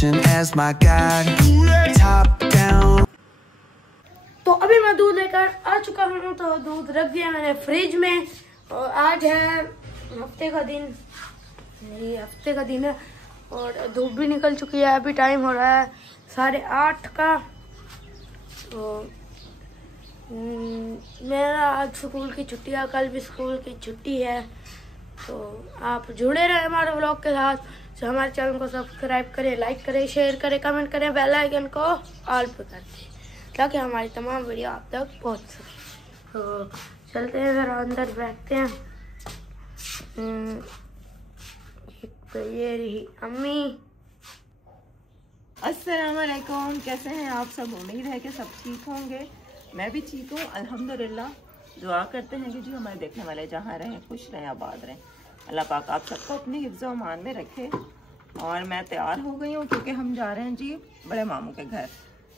constitution as my guide. Top down. तो अभी मैं दूध लेकर आ चुका हूँ, तो दूध रख दिया मैंने फ्रिज में। और आज है हफ्ते का दिन, ये हफ्ते का दिन है और धूप भी निकल चुकी है। अभी टाइम हो रहा है 8:30 का। तो मेरा आज स्कूल की छुट्टी है, कल भी स्कूल की छुट्टी है। तो आप जुड़े रहे हमारे व्लॉग के साथ। तो हमारे चैनल को सब्सक्राइब करें, लाइक करें, शेयर करें, कमेंट करें, बेल आइकन को ऑल पे कर दें ताकि हमारी तमाम वीडियो आप तक पहुंच सके। तो चलते हैं, फिर अंदर बैठते हैं। तो ये रही अम्मी। अस्सलाम वालेकुम, कैसे हैं आप सब? उम्मीद है कि सब ठीक होंगे। मैं भी ठीक हूँ अल्हम्दुलिल्लाह। दुआ करते हैं कि जो हमारे देखने वाले जहाँ रहें खुश रहें, आबाद रहें। अल्लाह पाक आप सबको अपनी हिफ्ज़ व अमान में रखे। और मैं तैयार हो गई हूँ क्योंकि हम जा रहे हैं जी बड़े मामू के घर।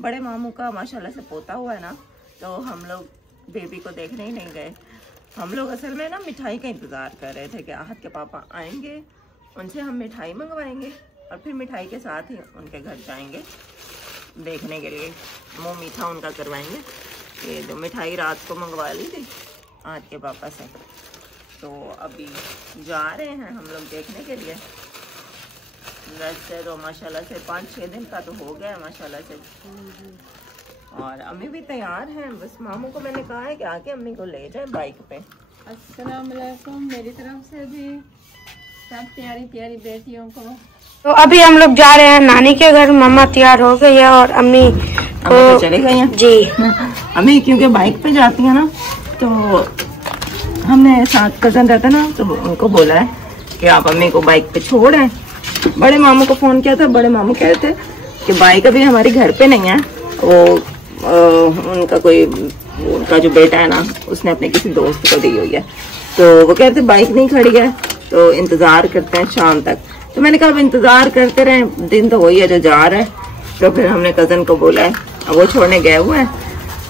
बड़े मामू का माशाल्लाह से पोता हुआ है ना, तो हम लोग बेबी को देखने ही नहीं गए। हम लोग असल में ना मिठाई का इंतज़ार कर रहे थे कि आहत के पापा आएंगे, उनसे हम मिठाई मंगवाएंगे और फिर मिठाई के साथ ही उनके घर जाएंगे देखने के लिए, मुँह मीठा उनका करवाएंगे। ये जो मिठाई रात को मंगवा ली थी आहत के पापा से, तो अभी जा रहे हैं हम लोग देखने के लिए। वैसे तो माशाल्लाह से 5-6 दिन का तो हो गया माशाल्लाह से। और अम्मी भी तैयार हैं, बस मामू को मैंने कहा है कि आके अम्मी को ले जाए बाइक पे। अस्सलाम वालेकुम मेरी तरफ से भी सब प्यारी प्यारी बेटियों को। तो अभी हम लोग जा रहे हैं नानी के घर। मम्मा तैयार हो गई है और अम्मी तो चले गई हैं जी। अम्मी क्योंकि बाइक पे जाती है ना, तो हमने साथ कजन रहता ना, तो उनको बोला है कि आप अम्मी को बाइक पे छोड़ें। बड़े मामू को फोन किया था, बड़े मामू कह रहे थे कि बाइक अभी हमारे घर पे नहीं है, वो उनका कोई उनका जो बेटा है ना उसने अपने किसी दोस्त को दी हुई है, तो वो कह रहे थे बाइक नहीं खड़ी है तो इंतजार करते हैं शाम तक। तो मैंने कहा अब इंतजार करते रहे, दिन तो वही है जो जा रहा है। तो फिर हमने कजन को बोला है, अब वो छोड़ने गए हुए हैं,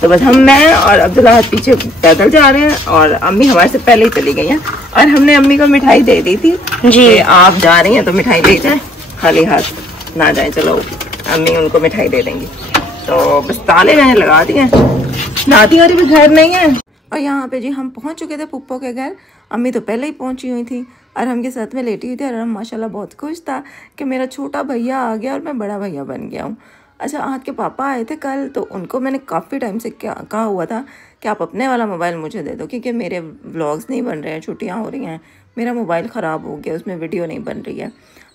तो बस मैं और अब्दुल्ला पीछे पैदल जा रहे हैं और अम्मी हमारे से पहले ही चली गई हैं। और हमने अम्मी को मिठाई दे दी थी जी, आप जा रही हैं तो मिठाई ले जाए, खाली हाथ ना जाए। चलो अम्मी उनको मिठाई दे देंगी। तो बस ताले मैंने लगा दिए, नाती और भी घर नहीं है। और यहाँ पे जी हम पहुँच चुके थे पुप्पो के घर। अम्मी तो पहले ही पहुँची हुई थी और हम के साथ में लेटी हुई थी और हम माशाल्लाह बहुत खुश था कि मेरा छोटा भैया आ गया और मैं बड़ा भैया बन गया हूँ। अच्छा, आहत के पापा आए थे कल, तो उनको मैंने काफ़ी टाइम से कहा हुआ था कि आप अपने वाला मोबाइल मुझे दे दो क्योंकि मेरे व्लॉग्स नहीं बन रहे हैं, छुट्टियां हो रही हैं, मेरा मोबाइल ख़राब हो गया, उसमें वीडियो नहीं बन रही है।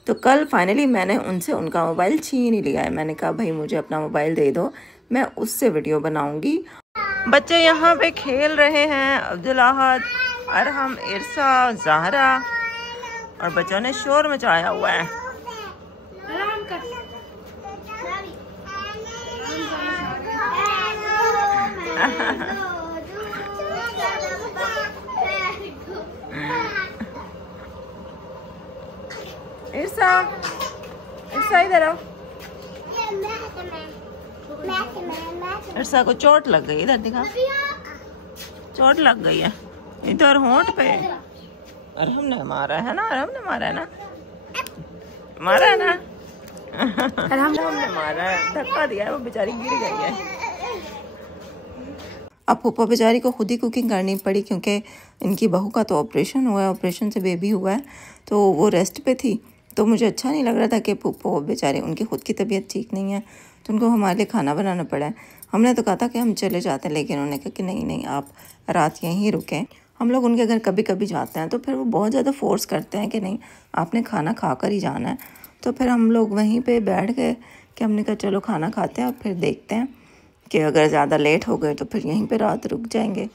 तो कल फाइनली मैंने उनसे उनका मोबाइल छीन ही लिया है। मैंने कहा भाई मुझे अपना मोबाइल दे दो, मैं उससे वीडियो बनाऊँगी। बच्चे यहाँ पे खेल रहे हैं, अब्दुल्ला, अरहम, इरसा, ज़हरा, और बच्चों ने शोर मचाया हुआ है। इरसा, इरसा इधर आओ। इरसा को चोट लग गई, इधर दिखा, चोट लग गई है इधर होंठ पे। अरहम ने मारा है ना, अरहम ने मारा है ना, मारा है ना, अरहम ने मारा है, धक्का दिया है, वो बेचारी गिर गई है। अब पुप्पो बेचारी को खुद ही कुकिंग करनी पड़ी क्योंकि इनकी बहू का तो ऑपरेशन हुआ है, ऑपरेशन से बेबी हुआ है, तो वो रेस्ट पे थी। तो मुझे अच्छा नहीं लग रहा था कि पुप्पो बेचारे, उनकी खुद की तबीयत ठीक नहीं है, तो उनको हमारे लिए खाना बनाना पड़ा है। हमने तो कहा था कि हम चले जाते हैं, लेकिन उन्होंने कहा कि नहीं नहीं आप रात यहीं रुकें। हम लोग उनके घर कभी कभी जाते हैं तो फिर वो बहुत ज़्यादा फोर्स करते हैं कि नहीं आपने खाना खा कर ही जाना है। तो फिर हम लोग वहीं पे बैठ गए कि हमने कहा चलो खाना खाते हैं और फिर देखते हैं कि अगर ज़्यादा लेट हो गए तो फिर यहीं पे रात रुक जाएंगे।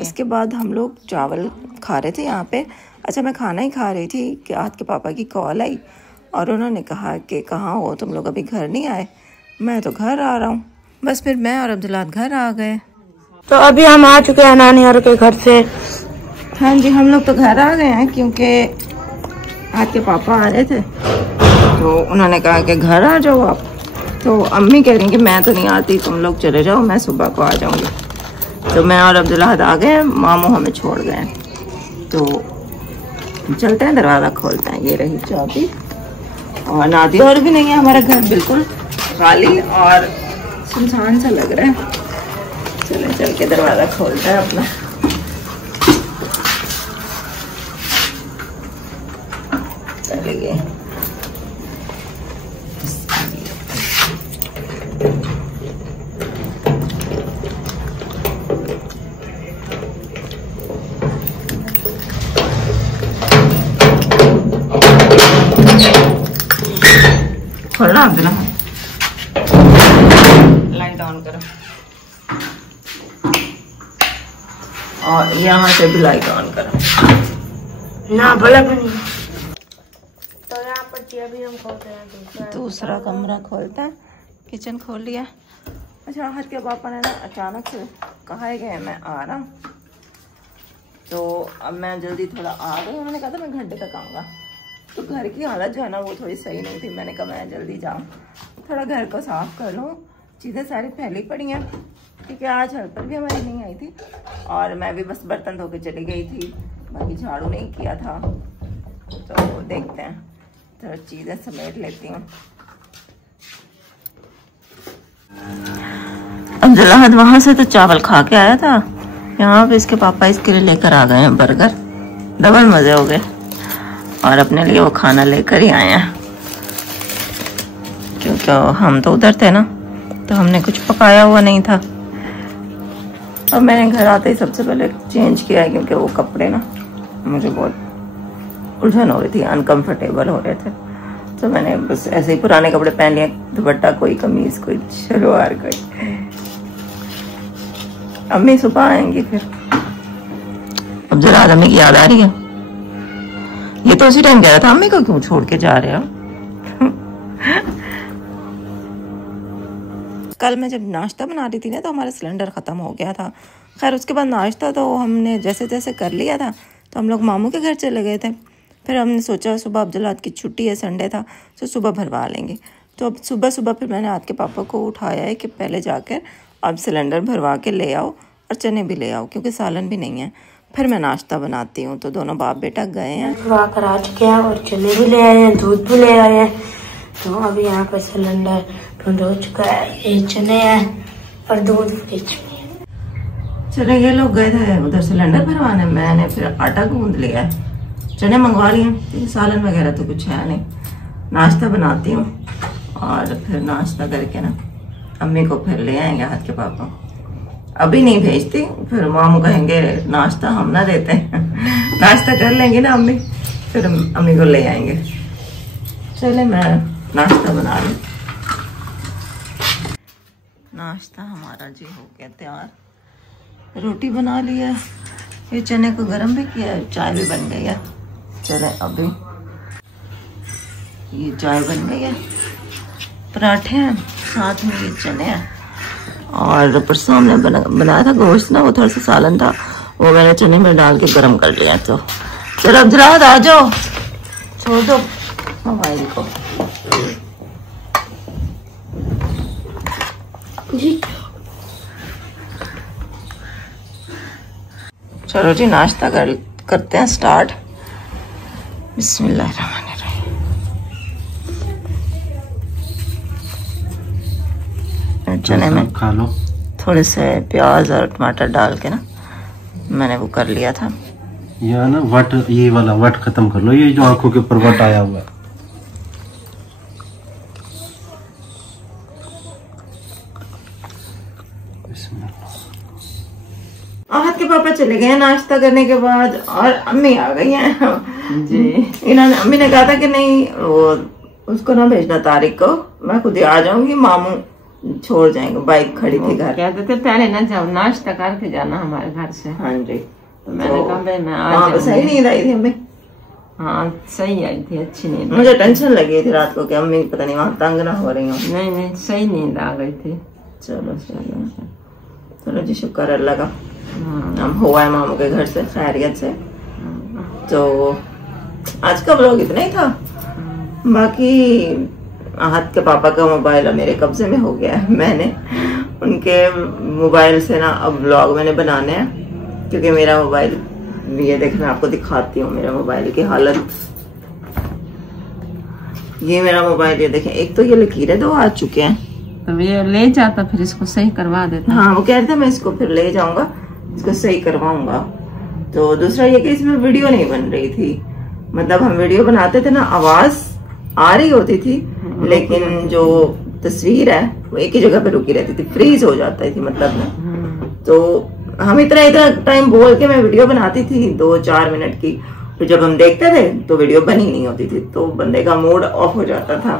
इसके बाद हम लोग चावल खा रहे थे यहाँ पे। अच्छा, मैं खाना ही खा रही थी कि आहत के पापा की कॉल आई और उन्होंने कहा कि कहाँ हो तुम लोग, अभी घर नहीं आए? मैं तो घर आ रहा हूँ। बस फिर मैं और अब्दुल्ला घर आ गए। तो अभी हम आ चुके हैं नानी और के घर से। हाँ जी, हम लोग तो घर आ गए हैं क्योंकि आहत के पापा आ रहे थे, तो उन्होंने कहा कि घर आ जाओ आप। तो अम्मी कह रही कि मैं तो नहीं आती, तुम लोग चले जाओ, मैं सुबह को आ जाऊंगी। तो मैं और अब्दुल्ला आ गए, मामू हमें छोड़ गए। तो चलते हैं, दरवाज़ा खोलते हैं। ये रही चाबी और नादी और भी नहीं है, हमारा घर बिल्कुल खाली और सुनसान सा लग रहा है। चले चल के दरवाजा खोलता है अपना। चले गए। खोलना अब्दुल्ला, लाइट ऑन करो और यहाँ से भी लाइट ऑन करो ना बल्ब नहीं। तो यहाँ पर अभी हम खोलते हैं दूसरा कमरा खोलता है। किचन खोल लिया। अच्छा, हर के पापा ने ना अचानक से कहा है कि मैं आ रहा हूँ, तो अब मैं जल्दी थोड़ा आ गई। उन्होंने कहा था मैं घंटे तक आऊँगा, तो घर की हालत जो है ना वो थोड़ी सही नहीं थी। मैंने कहा मैं जल्दी जाऊँ, थोड़ा घर को साफ कर लूँ। चीज़ें सारी फैली पड़ी हैं क्योंकि आज हेल्पर भी हमारी नहीं आई थी और मैं भी बस बर्तन धो के चली गई थी, बाकी झाड़ू नहीं किया था। तो देखते हैं, थोड़ा चीज़ें समेट लेती हूँ। अब्दुल्लाहद वहाँ से तो चावल खा के आया था, यहाँ पे इसके पापा इसके लिए लेकर आ गए हैं बर्गर। डबल मज़े हो गए और अपने लिए वो खाना लेकर ही आए हैं क्योंकि हम तो उधर थे ना, तो हमने कुछ पकाया हुआ नहीं था। और मैंने घर आते ही सबसे पहले चेंज किया है क्योंकि वो कपड़े ना मुझे बहुत उलझन हो रही थी, अनकंफर्टेबल हो रहे थे। तो मैंने बस ऐसे ही पुराने कपड़े पहन लिए, दुपट्टा कोई, कमीज कोई, शलवार कोई। अम्मी सुबह आएंगी फिर। अब जरा आज अम्मी की याद आ रही है। ये तो उसी टाइम कह रहा था अम्मी को क्यों छोड़ के जा रहे हो। कल मैं जब नाश्ता बना रही थी ना तो हमारा सिलेंडर ख़त्म हो गया था। खैर उसके बाद नाश्ता तो हमने जैसे तैसे कर लिया था, तो हम लोग मामू के घर चले गए थे। फिर हमने सोचा सुबह अब्दुल्लाहद की छुट्टी है, संडे था, तो सुबह भरवा लेंगे। तो अब सुबह सुबह फिर मैंने आज के पापा को उठाया है कि पहले जाकर अब सिलेंडर भरवा के ले आओ और चने भी ले आओ क्योंकि सालन भी नहीं है। फिर मैं नाश्ता बनाती हूँ। तो दोनों बाप बेटा गए हैं, भरवा कर आ चुके हैं और चने भी ले आए हैं, दूध भी ले आए हैं। तो अभी यहाँ पर सिलेंडर बंद हो चुका है। ये चने हैं और दूध फ्रिज में है। चले ये लोग गए थे उधर सिलेंडर भरवाने, मैंने फिर आटा गूंद लिया, चने मंगवा लिए। सालन वगैरह तो कुछ है नहीं। नाश्ता बनाती हूँ और फिर नाश्ता करके ना अम्मी को फिर ले आएंगे हाथ के पापा। अभी नहीं भेजती, फिर मामू कहेंगे नाश्ता हम ना देते नाश्ता कर लेंगे ना अम्मी, फिर अम्मी को ले आएंगे। चले मैं नाश्ता बना लूं। नाश्ता हमारा जी हो गया तैयार। रोटी बना ली है, ये चने को गरम भी किया है, चाय भी बन गई है। चले अभी ये चाय बन गई है, पराठे हैं, साथ में ये चने हैं और परसों हमने बनाया था गोश्त ना, वो थोड़ा सा सालन था, वो मैंने चने में डाल के गरम कर लिया। तो चलो अब जरा आ जाओ, छोड़ दो मोबाइल को। चलो जी नाश्ता करते हैं स्टार्ट। बिस्मिल्लाहिर्रहमानिर्रहीम। चने में खा लो, थोड़े से प्याज और टमाटर डाल के ना मैंने वो कर लिया था। यह ना वट, ये वाला वट खत्म कर लो, ये जो आंखों के ऊपर वट आया हुआ है। आहत के पापा चले गए नाश्ता करने के बाद और अम्मी आ गई हैं जी। इन्होंने अम्मी ने कहा था कि नहीं वो उसको ना भेजना तारिक को, मैं खुद ही आ जाऊंगी, मामू छोड़ जाएंगे, बाइक खड़ी थी घर। कहते थे पहले ना जाओ, नाश्ता करके जाना हमारे घर से। हाँ जी। तो मैंने कहा भाई मैं आ जाऊंगी। सही नींद आई थी अम्मी? हाँ सही आई थी, अच्छी नींद। मुझे टेंशन लगी थी रात को कि अम्मी पता नहीं वहाँ तंग ना हो रही हूँ। नहीं नहीं सही नींद आ गई थी। चलो चलो चलो जी, शुक्र अल्लाह का हम हुआ है मामू के घर से खैरियत से। तो आज का व्लॉग इतना ही था। बाकी आहत के पापा का मोबाइल मेरे कब्जे में हो गया है। मैंने उनके मोबाइल से ना अब व्लॉग मैंने बनाने हैं क्योंकि मेरा मोबाइल, ये देख मैं आपको दिखाती हूँ मेरा मोबाइल की हालत। ये मेरा मोबाइल, ये देखें, एक तो ये लकीरें 2 आ चुके हैं। तो ये ले जाता, फिर इसको सही करवा देता। हाँ, वो कह रहे थे मैं इसको फिर ले जाऊंगा, इसको सही करवाऊंगा। तो दूसरा ये कि इसमें वीडियो नहीं बन रही थी, मतलब हम वीडियो बनाते थे ना, आवाज आ रही होती थी, लेकिन जो तस्वीर है वो एक ही जगह पे रुकी रहती थी, फ्रीज हो जाती थी मतलब ना। तो हम इतना टाइम बोल के मैं वीडियो बनाती थी 2-4 मिनट की, तो जब हम देखते थे तो वीडियो बनी नहीं होती थी, तो बंदे का मूड ऑफ हो जाता था।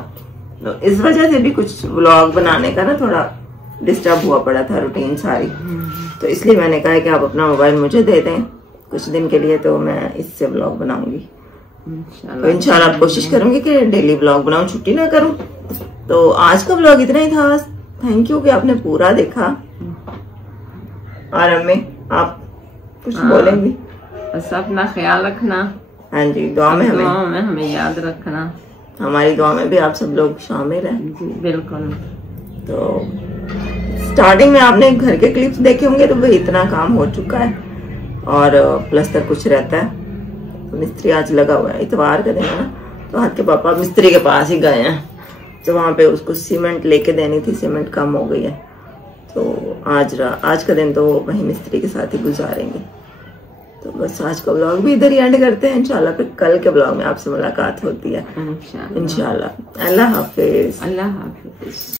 तो इस वजह से भी कुछ व्लॉग बनाने का ना थोड़ा डिस्टर्ब हुआ पड़ा था, रूटीन सारी। तो इसलिए मैंने कहा कि आप अपना मोबाइल मुझे दे दें कुछ दिन के लिए, तो मैं इससे व्लॉग बनाऊंगी। तो इंशाल्लाह कोशिश करूंगी कि डेली व्लॉग बनाऊं, छुट्टी ना करूं। तो आज का व्लॉग इतना ही था। थैंक यू कि आपने पूरा देखा। और अम्मी आप कुछ बोलेंगी? बस अपना ख्याल रखना। हाँ जी, दुआ में हमें याद रखना। हमारी दुआ में भी आप सब लोग शामिल हैं। बिल्कुल। तो स्टार्टिंग में आपने घर के क्लिप्स देखे होंगे, तो भाई इतना काम हो चुका है और प्लस्तर कुछ रहता है। तो मिस्त्री आज लगा हुआ है, इतवार का दिन है ना, तो हाथ के पापा मिस्त्री के पास ही गए हैं। तो वहां पे उसको सीमेंट लेके देनी थी, सीमेंट कम हो गई है, तो आज का दिन तो वही मिस्त्री के साथ ही गुजारेंगे। तो बस आज का ब्लॉग भी इधर ही एंड करते हैं। इंशाल्लाह फिर कल के ब्लॉग में आपसे मुलाकात होती है इंशाल्लाह। अल्लाह हाफिज। अल्लाह हाफिज।